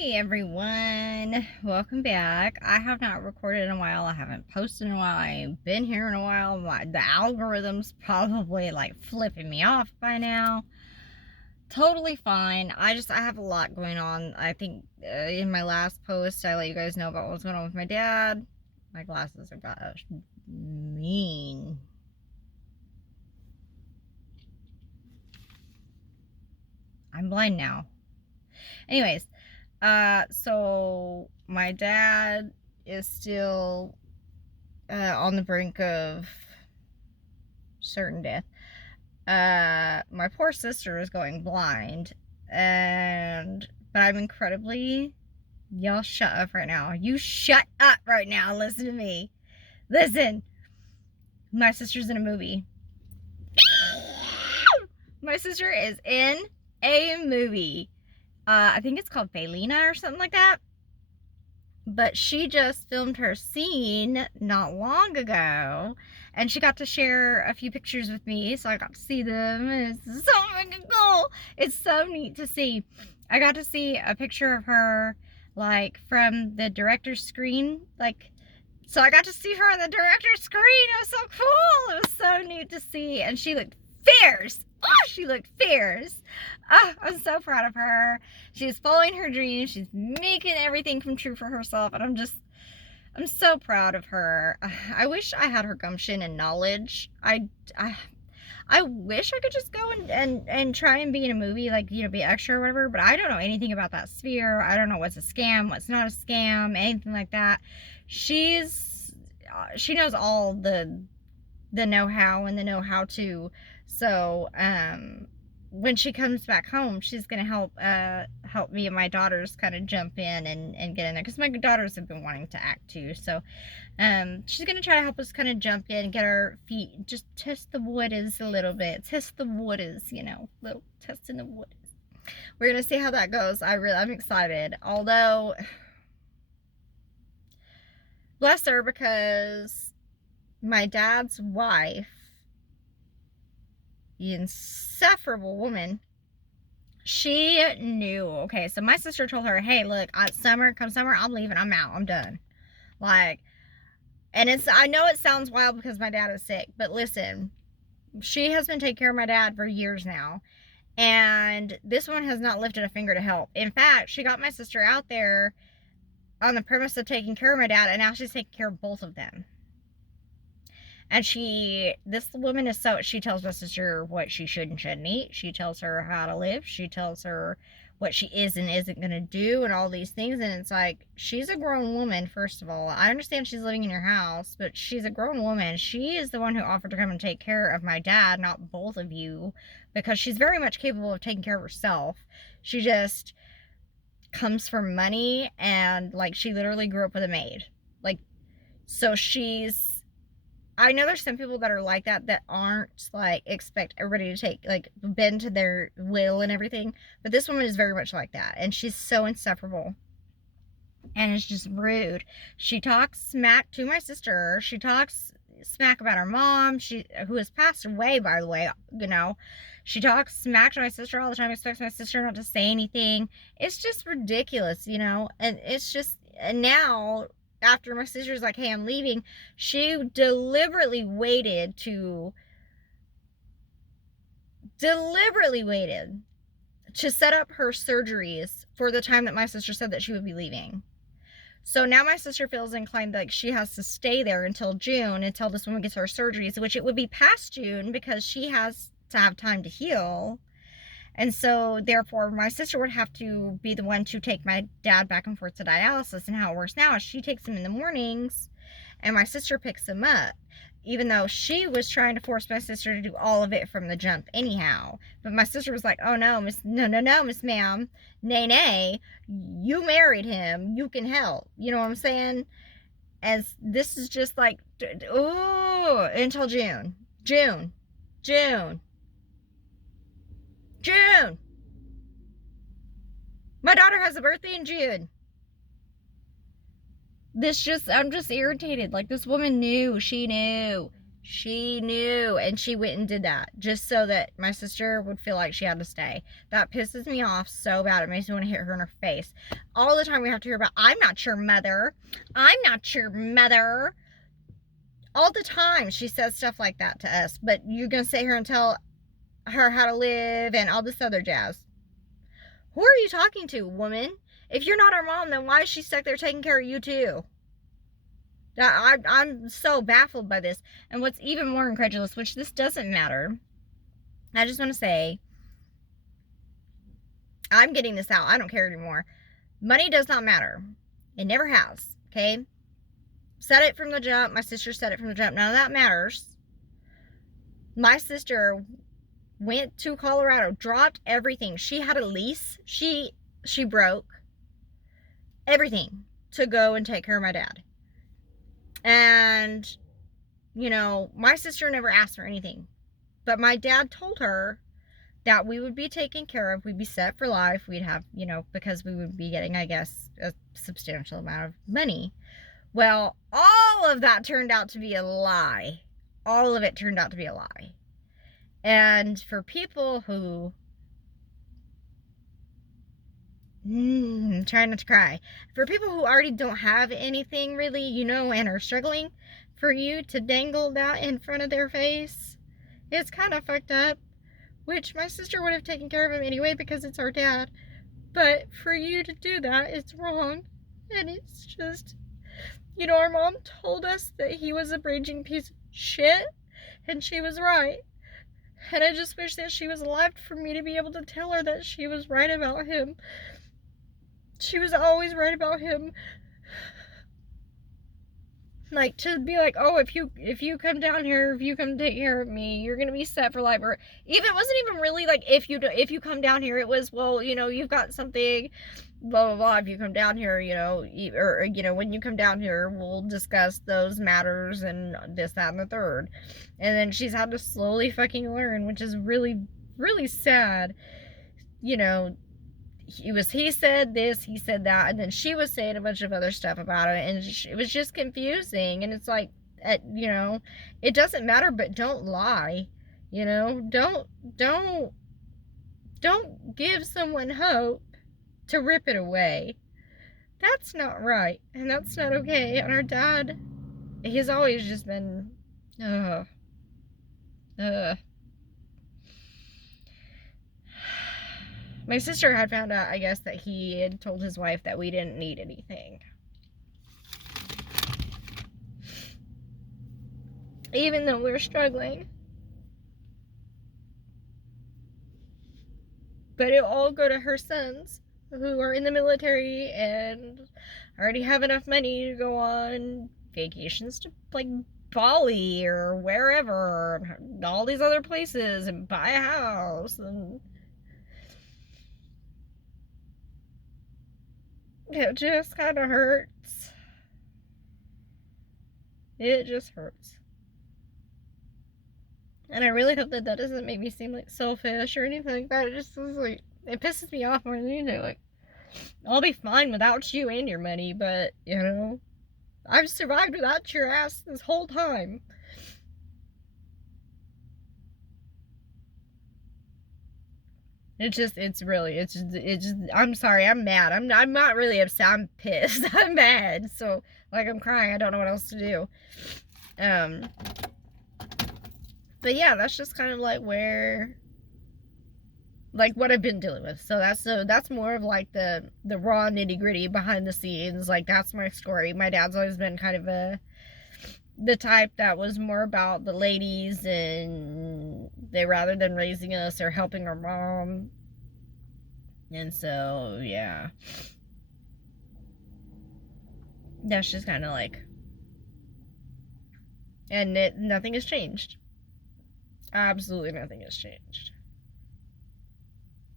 Hey everyone, welcome back. I have not recorded in a while. I haven't posted in a while. I ain't been here in a while. The algorithm's probably like flipping me off by now. Totally fine. I have a lot going on. I think in my last post I let you guys know about what's going on with my dad. My glasses have got mean. I'm blind now. Anyways, so my dad is still on the brink of certain death. My poor sister is going blind, but I'm incredibly. Y'all shut up right now. You shut up right now. Listen to me. Listen. My sister's in a movie. My sister is in a movie. I think it's called Felina or something like that. But she just filmed her scene not long ago, and she got to share a few pictures with me, so I got to see them, and it's so fucking cool. It's so neat to see. I got to see a picture of her, like, from the director's screen, like, so I got to see her on the director's screen. It was so cool. It was so neat to see, and she looked fierce. Oh, she looked fierce. Oh, I'm so proud of her. She's following her dreams. She's making everything come true for herself. And I'm so proud of her. I wish I had her gumption and knowledge. I wish I could just go and try and be in a movie, like, you know, be extra or whatever, but I don't know anything about that sphere. I don't know what's a scam, what's not a scam, anything like that. She knows all the know-how and the know-how-to. So, when she comes back home, she's gonna help me and my daughters kind of jump in and get in there, because my daughters have been wanting to act too. So, she's gonna try to help us kind of jump in and get our feet, just test the waters a little bit, test the waters, you know, little testing the waters. We're gonna see how that goes. I'm excited. Although, bless her, because my dad's wife, the insufferable woman, she knew. Okay, so my sister told her, hey, look, come summer, I'm leaving, I'm out, I'm done. Like, and I know it sounds wild because my dad is sick, but listen, she has been taking care of my dad for years now, and this one has not lifted a finger to help. In fact, she got my sister out there on the premise of taking care of my dad, and now she's taking care of both of them. And this woman is she tells my sister what she should and shouldn't eat. She tells her how to live. She tells her what she is and isn't going to do and all these things. And it's like, she's a grown woman, first of all. I understand she's living in your house, but she's a grown woman. She is the one who offered to come and take care of my dad, not both of you, because she's very much capable of taking care of herself. She just comes from money, and, like, she literally grew up with a maid. Like, so I know there's some people that are like that aren't, like, expect everybody to bend to their will and everything. But this woman is very much like that. And she's so insufferable. And it's just rude. She talks smack to my sister. She talks smack about her mom, who has passed away, by the way, you know. She talks smack to my sister all the time, expects my sister not to say anything. It's just ridiculous, you know. And it's just, and now, after my sister's like, hey, I'm leaving, she deliberately waited to set up her surgeries for the time that my sister said that she would be leaving. So now my sister feels inclined, like, she has to stay there until June, until this woman gets her surgeries, which it would be past June because she has to have time to heal. And so, therefore, my sister would have to be the one to take my dad back and forth to dialysis. And how it works now is she takes him in the mornings, and my sister picks him up, even though she was trying to force my sister to do all of it from the jump anyhow. But my sister was like, oh, no, Miss Ma'am, nay, you married him, you can help. You know what I'm saying? As this is just like, until June. My daughter has a birthday in June. I'm just irritated. Like, this woman knew. She She knew, and she went and did that just so that my sister would feel like she had to stay. That pisses me off so bad. It makes me want to hit her in her face. All the time we have to hear about, I'm not your mother. I'm not your mother. All the time she says stuff like that to us. But you're going to sit here and tell her how to live and all this other jazz. Who are you talking to, woman? If you're not her mom, then why is she stuck there taking care of you too? I'm so baffled by this. And what's even more incredulous, which this doesn't matter, I just want to say, I'm getting this out. I don't care anymore. Money does not matter. It never has. Okay? Said it from the jump. My sister said it from the jump. None of that matters. My sister went to Colorado, dropped everything. She had a lease. She broke everything to go and take care of my dad. And, you know, my sister never asked for anything. But my dad told her that we would be taken care of. We'd be set for life. We'd have, you know, because we would be getting, I guess, a substantial amount of money. Well, all of that turned out to be a lie. All of it turned out to be a lie. And for people who... I'm trying not to cry. For people who already don't have anything really, you know, and are struggling, for you to dangle that in front of their face, it's kind of fucked up. Which my sister would have taken care of him anyway because it's our dad. But for you to do that, it's wrong. And it's just, you know, our mom told us that he was a raging piece of shit. And she was right. And I just wish that she was alive for me to be able to tell her that she was right about him. She was always right about him. Like, to be like, oh, if you come down here, if you come take care of me, you're gonna be set for life. Or even, it wasn't even really like, if you come down here, it was, well, you know, you've got something, blah blah blah. If you come down here, you know, or you know, when you come down here, we'll discuss those matters and this, that, and the third. And then she's had to slowly fucking learn, which is really, really sad. You know, he said this, he said that, and then she was saying a bunch of other stuff about it, and it was just confusing. And it's like, you know, it doesn't matter, but don't lie. You know, don't give someone hope to rip it away. That's not right, and that's not okay. And our dad, he's always just been, My sister had found out, I guess, that he had told his wife that we didn't need anything. Even though we were struggling. But it'll all go to her sons, who are in the military and already have enough money to go on vacations to, like, Bali or wherever, all these other places, and buy a house. And it just kind of hurts. It just hurts. And I really hope that doesn't make me seem like selfish or anything like that. It just is like, it pisses me off more than anything. Like, I'll be fine without you and your money, but, you know, I've survived without your ass this whole time. I'm sorry, I'm mad. I'm not really upset, I'm pissed. I'm mad. So, like, I'm crying, I don't know what else to do. But yeah, that's just kind of like where, like, what I've been dealing with. So that's more of like the raw nitty gritty behind the scenes. Like, that's my story. My dad's always been kind of the type that was more about the ladies, and they, rather than raising us or helping our mom. And so, yeah. That's just kind of like, and nothing has changed. Absolutely nothing has changed.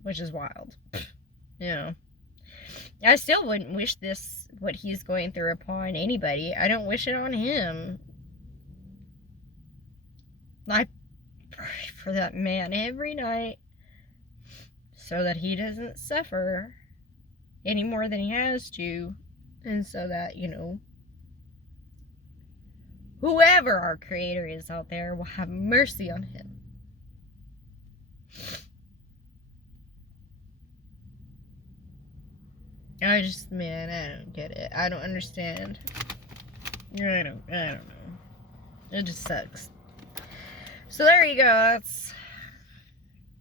Which is wild. You know. I still wouldn't wish this, what he's going through, upon anybody. I don't wish it on him. I pray for that man every night so that he doesn't suffer any more than he has to. And so that, you know, whoever our creator is out there will have mercy on him. I don't get it. I don't understand. I don't know. It just sucks. So there you go. That's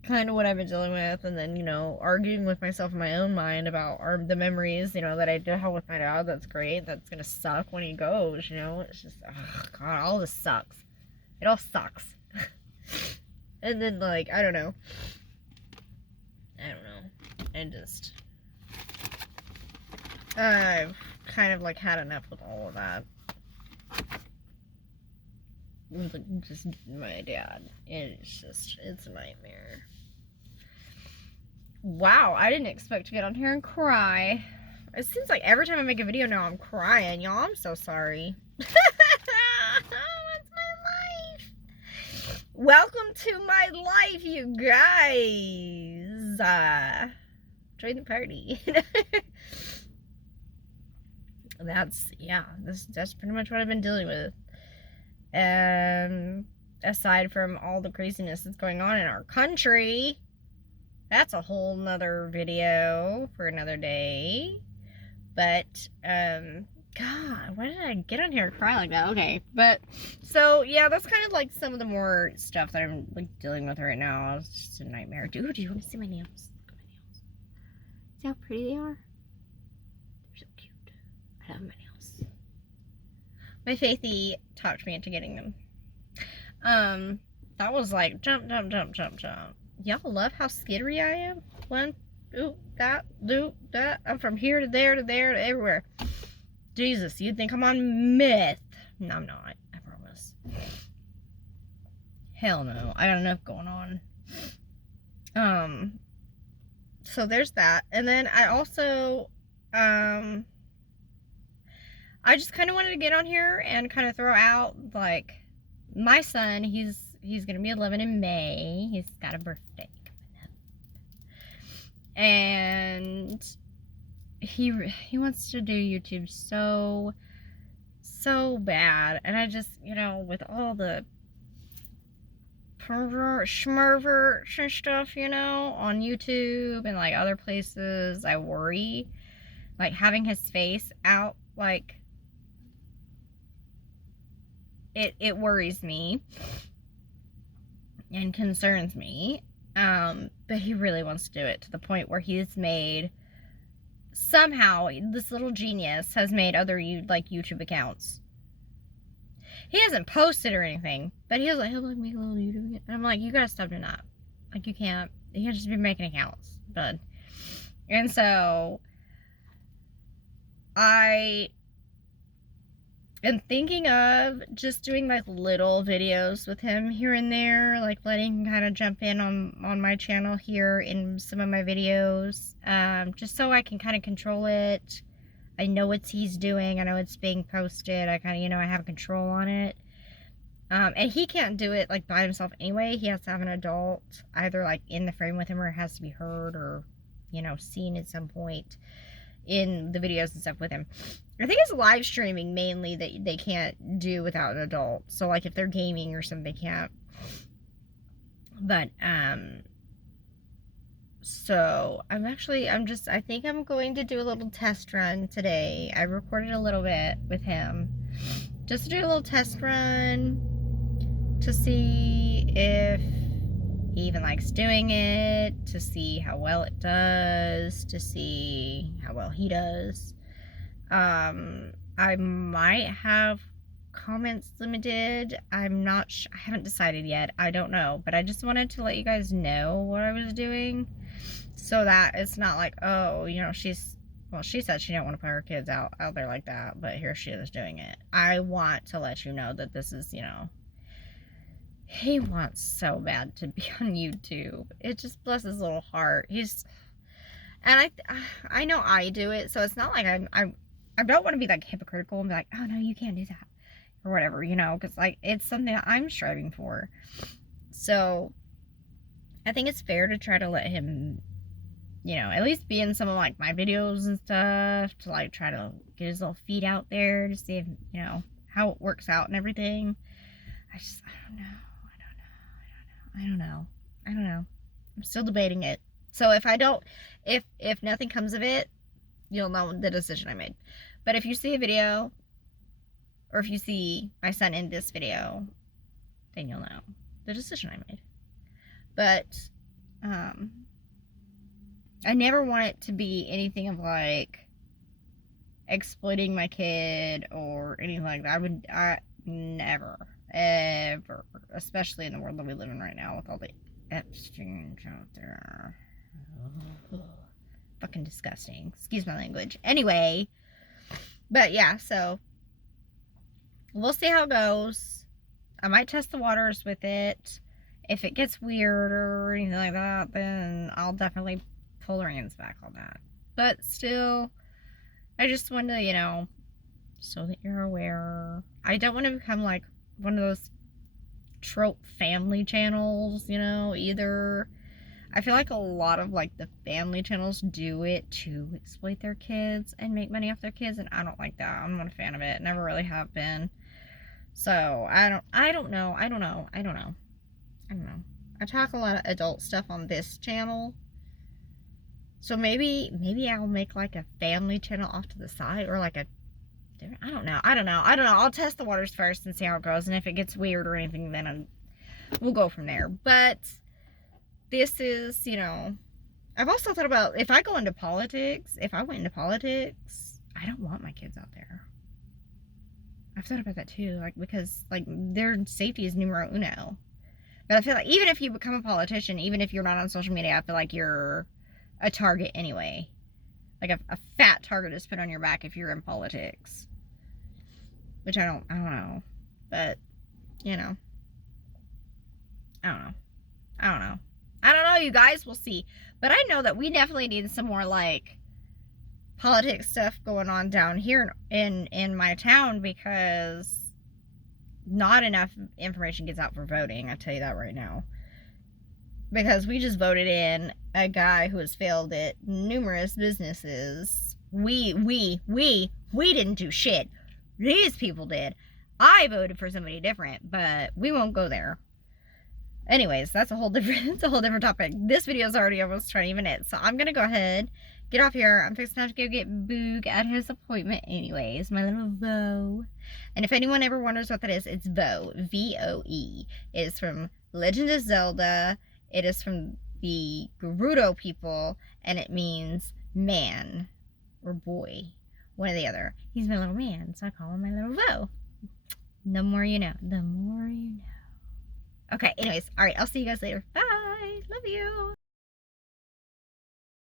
kind of what I've been dealing with. And then, arguing with myself in my own mind about the memories, that I did have with my dad. That's great. That's going to suck when he goes, It's just, oh, God, all this sucks. It all sucks. And then, I don't know. And just, I've kind of, had enough with all of that. Just my dad. It's a nightmare. Wow, I didn't expect to get on here and cry. It seems like every time I make a video now I'm crying. Y'all, I'm so sorry. That's my life. Welcome to my life, you guys. Join the party. That's pretty much what I've been dealing with. Aside from all the craziness that's going on in our country, that's a whole nother video for another day. But, God, why did I get on here and cry like that? Okay, but, so, yeah, that's kind of some of the more stuff that I'm, dealing with right now. It's just a nightmare. Dude, do you want to see my nails? Look at my nails. See how pretty they are? They're so cute. I love my nails. My Faithy talked me into getting them. That was jump, jump, jump, jump, jump. Y'all love how skittery I am? One, do that. I'm from here to there to there to everywhere. Jesus, you'd think I'm on meth. No, I'm not. I promise. Hell no. I got enough going on. So there's that. And then I also, I just kind of wanted to get on here and kind of throw out, my son, he's going to be 11 in May. He's got a birthday coming up. And he wants to do YouTube so bad. And I just, with all the schmerverts and stuff, on YouTube and, other places, I worry. Having his face out, it worries me and concerns me. But he really wants to do it to the point where he's made, somehow, this little genius has made other YouTube accounts. He hasn't posted or anything, but he'll make a little YouTube account. And I'm like, you gotta stop doing that. You can't just be making accounts, bud. And so I am thinking of just doing little videos with him here and there, letting him kind of jump in on my channel here in some of my videos, just so I can kind of control it. I know what he's doing. I know it's being posted. I kind of, I have control on it. And he can't do it by himself anyway. He has to have an adult either in the frame with him, or it has to be heard or, seen at some point in the videos and stuff with him. I think it's live streaming mainly that they can't do without an adult. So if they're gaming or something, they can't. But so I think I'm going to do a little test run today. I recorded a little bit with him just to do a little test run to see if he even likes doing it, to see how well it does, to see how well he does. I might have comments limited. I'm not I haven't decided yet. I don't know, but I just wanted to let you guys know what I was doing so that it's not oh, she said she didn't want to put her kids out there like that, but here she is doing it. I want to let you know that this is, he wants so bad to be on YouTube. It just bless his little heart. And I know I do it, so it's not I don't want to be hypocritical and be oh no, you can't do that or whatever, because it's something that I'm striving for. So I think it's fair to try to let him, at least be in some of my videos and stuff, to try to get his little feet out there to see if, how it works out and everything. I don't know. I'm still debating it. So if nothing comes of it, you'll know the decision I made. But if you see a video, or if you see my son in this video, then you'll know the decision I made. But I never want it to be anything of like exploiting my kid or anything like that. I never, ever, especially in the world that we live in right now with all the Epsteins out there. Fucking disgusting. Excuse my language. Anyway, but yeah, so we'll see how it goes. I might test the waters with it. If it gets weird or anything like that, then I'll definitely pull the reins back on that. But still, I just want to, you know, so that you're aware. I don't want to become like one of those trope family channels, you know, either. I feel like a lot of like the family channels do it to exploit their kids and make money off their kids, and I don't like that. I'm not a fan of it. Never really have been. So I don't know. I talk a lot of adult stuff on this channel. So maybe I'll make like a family channel off to the side, or like a I don't know. I'll test the waters first and see how it goes, and if it gets weird or anything, then we'll go from there. But this is, you know, I've also thought about if I went into politics, I don't want my kids out there. I've thought about that too, like, because like their safety is numero uno. But I feel like even if you become a politician, even if you're not on social media, I feel like you're a target anyway. Like a fat target is put on your back if you're in politics. Which I don't know. But, you know. I don't know, you guys. We'll see. But I know that we definitely need some more, like, politics stuff going on down here in my town, because not enough information gets out for voting. I tell you that right now. Because we just voted in a guy who has failed at numerous businesses. We didn't do shit. These people did. I voted for somebody different, but we won't go there. Anyways, that's a whole different topic. This video is already almost 20 minutes, so I'm gonna go ahead, get off here. I'm fixing to have to go get Boog at his appointment anyways, my little Vo. And if anyone ever wonders what that is, it's Vo, V-O-E. It is from Legend of Zelda. It is from the Gerudo people, and it means man or boy, one or the other. He's my little man, so I call him my little Vo. The more you know. The more you know. Okay, anyways, alright, I'll see you guys later. Bye! Love you!